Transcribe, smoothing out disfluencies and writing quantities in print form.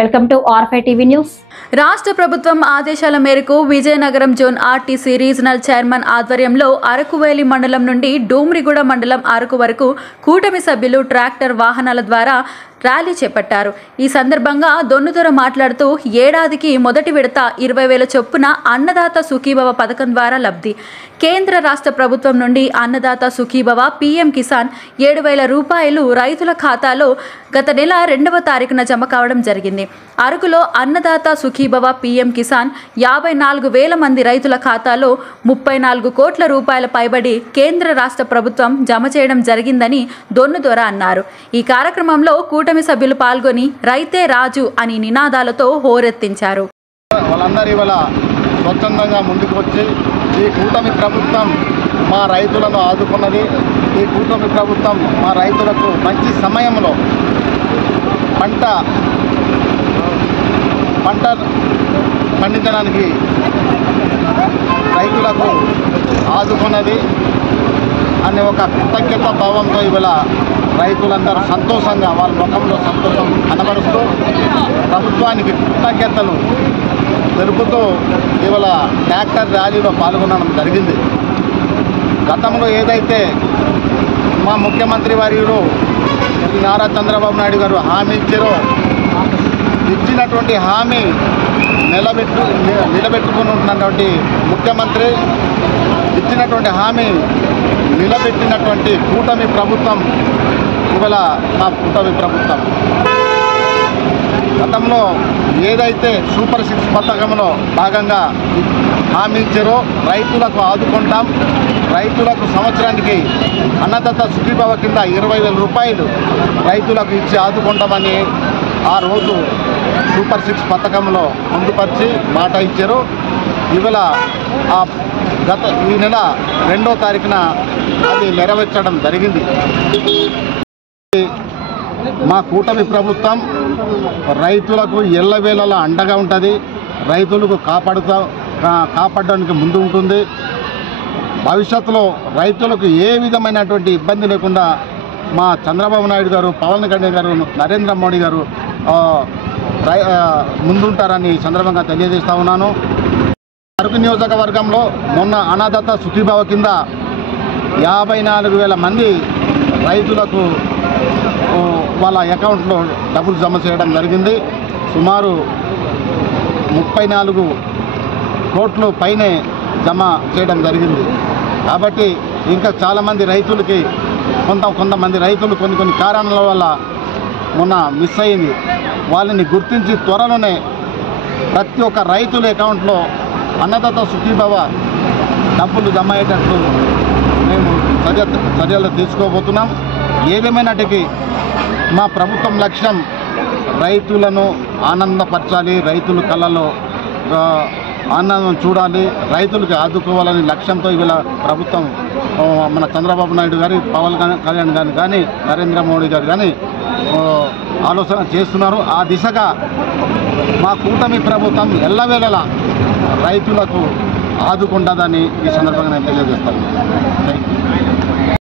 Welcome to R five TV news. రాష్ట్ర ప్రభుత్వం ఆదేశాల మేరకు Vizianagaram zone RTC regional chairman ఆధ్వర్యంలో అరకువేలి మండలం నుండి డోమ్రిగూడ మండలం అరకు వరకు కూటమి సభ్యులు ట్రాక్టర్ వాహనాల ద్వారా ర్యాలీ చేపట్టారు. ఈ సందర్భంగా దొన్నుదొర మాట్లాడుతూ ఏడాదికి మొదటి విడత 20,000 చొప్పున అన్నదాత సుఖీభవ పథకం ద్వారా లబ్ధి. కేంద్ర రాష్ట్ర ప్రభుత్వం నుండి అన్నదాత సుఖీభవ పీఎం కిసాన్ 7,000 రూపాయలు రైతుల ఖాతాలో గత నెల 2వ తారీఖున జమ కావడం జరిగింది. అరకులో అన్నదాత సుఖీభవ పీఎం కిసాన్ 54,000 మంది రైతుల ఖాతాలో 34 కోట్ల రూపాయల పైబడి కేంద్ర రాష్ట్ర ప్రభుత్వం జమ చేయడం జరిగిందని దొన్నుదొర అన్నారు. ఈ కార్యక్రమంలో కూటమి సభ్యులు పాల్గొని రైతే రాజు అని నినాదాలతో హోరెత్తించారు. వాళ్ళందరూ ఇవాళ స్వచ్ఛందంగా ముందుకు వచ్చి ఈ కూటమి ప్రభుత్వం మా రైతులను ఆదుకున్నది. ఈ కూటమి ప్రభుత్వం మా రైతులకు మంచి సమయంలో పంట పండించడానికి రైతులకు ఆదుకున్నది అనే ఒక కృతజ్ఞత భావంతో ఇవాళ రైతులందరూ సంతోషంగా వాళ్ళ ముఖంలో సంతోషం కనబరుస్తూ ప్రభుత్వానికి కృతజ్ఞతలు తెలుపుతూ ఇవాళ ట్రాక్టర్ ర్యాలీలో పాల్గొనడం జరిగింది. గతంలో ఏదైతే మా ముఖ్యమంత్రి వర్యులు నారా చంద్రబాబు నాయుడు గారు హామీ ఇచ్చినటువంటి హామీ నిలబెట్టుకుని ఉన్నటువంటి ముఖ్యమంత్రి ఇచ్చినటువంటి హామీ నిలబెట్టినటువంటి కూటమి ప్రభుత్వం ఇవాళ మా కూటమి ప్రభుత్వం గతంలో ఏదైతే సూపర్ 6 పథకంలో భాగంగా హామీ ఇచ్చారో రైతులకు ఆదుకుంటాం, రైతులకు సంవత్సరానికి అన్నదాత సుఖీభవ కింద 20,000 రూపాయలు రైతులకు ఇచ్చి ఆదుకుంటామని ఆ రోజు సూపర్ 6 పథకంలో పొందుపరిచి మాట ఇచ్చారు. ఇవాళ ఈ నెల 2వ తారీఖున అది నెరవేర్చడం జరిగింది. మా కూటమి ప్రభుత్వం రైతులకు ఎల్లవేళలా అండగా ఉంటుంది, రైతులకు కాపాడడానికి ముందు ఉంటుంది. భవిష్యత్తులో రైతులకు ఏ విధమైనటువంటి ఇబ్బంది లేకుండా మా చంద్రబాబు నాయుడు గారు, పవన్ కళ్యాణ్ గారు, నరేంద్ర మోడీ గారు ముందుంటారని సందర్భంగా తెలియజేస్తా ఉన్నాను. అరకు నియోజకవర్గంలో మొన్న అన్నదాత సుఖీభవ కింద 54,000 మంది రైతులకు వాళ్ళ అకౌంట్లో డబ్బులు జమ చేయడం జరిగింది. సుమారు 34 కోట్లు పైనే జమ చేయడం జరిగింది. కాబట్టి ఇంకా చాలామంది రైతులకి కొంతమంది రైతులు కొన్ని కారణాల వల్ల మొన్న మిస్ అయింది. వాళ్ళని గుర్తించి త్వరలోనే ప్రతి ఒక్క రైతుల అకౌంట్లో అన్నదాత సుఖీభవ డబ్బులు జమ అయ్యేటట్లు మేము చర్యలు తీసుకోబోతున్నాం. ఏదేమైనటికీ మా ప్రభుత్వం లక్ష్యం రైతులను ఆనందపరచాలి, రైతుల కళ్ళలో ఆనందం చూడాలి, రైతులకు ఆదుకోవాలని లక్ష్యంతో ఇవాళ ప్రభుత్వం మన చంద్రబాబు నాయుడు గారి, పవన్ కళ్యాణ్ గారు కానీ, నరేంద్ర మోడీ గారు కానీ ఆలోచన చేస్తున్నారు. ఆ దిశగా మా కూటమి ప్రభుత్వం ఎల్లవేళలా రైతులకు ఆదుకుంటుందని ఈ సందర్భంగా నేను తెలియజేస్తాను. Thank you.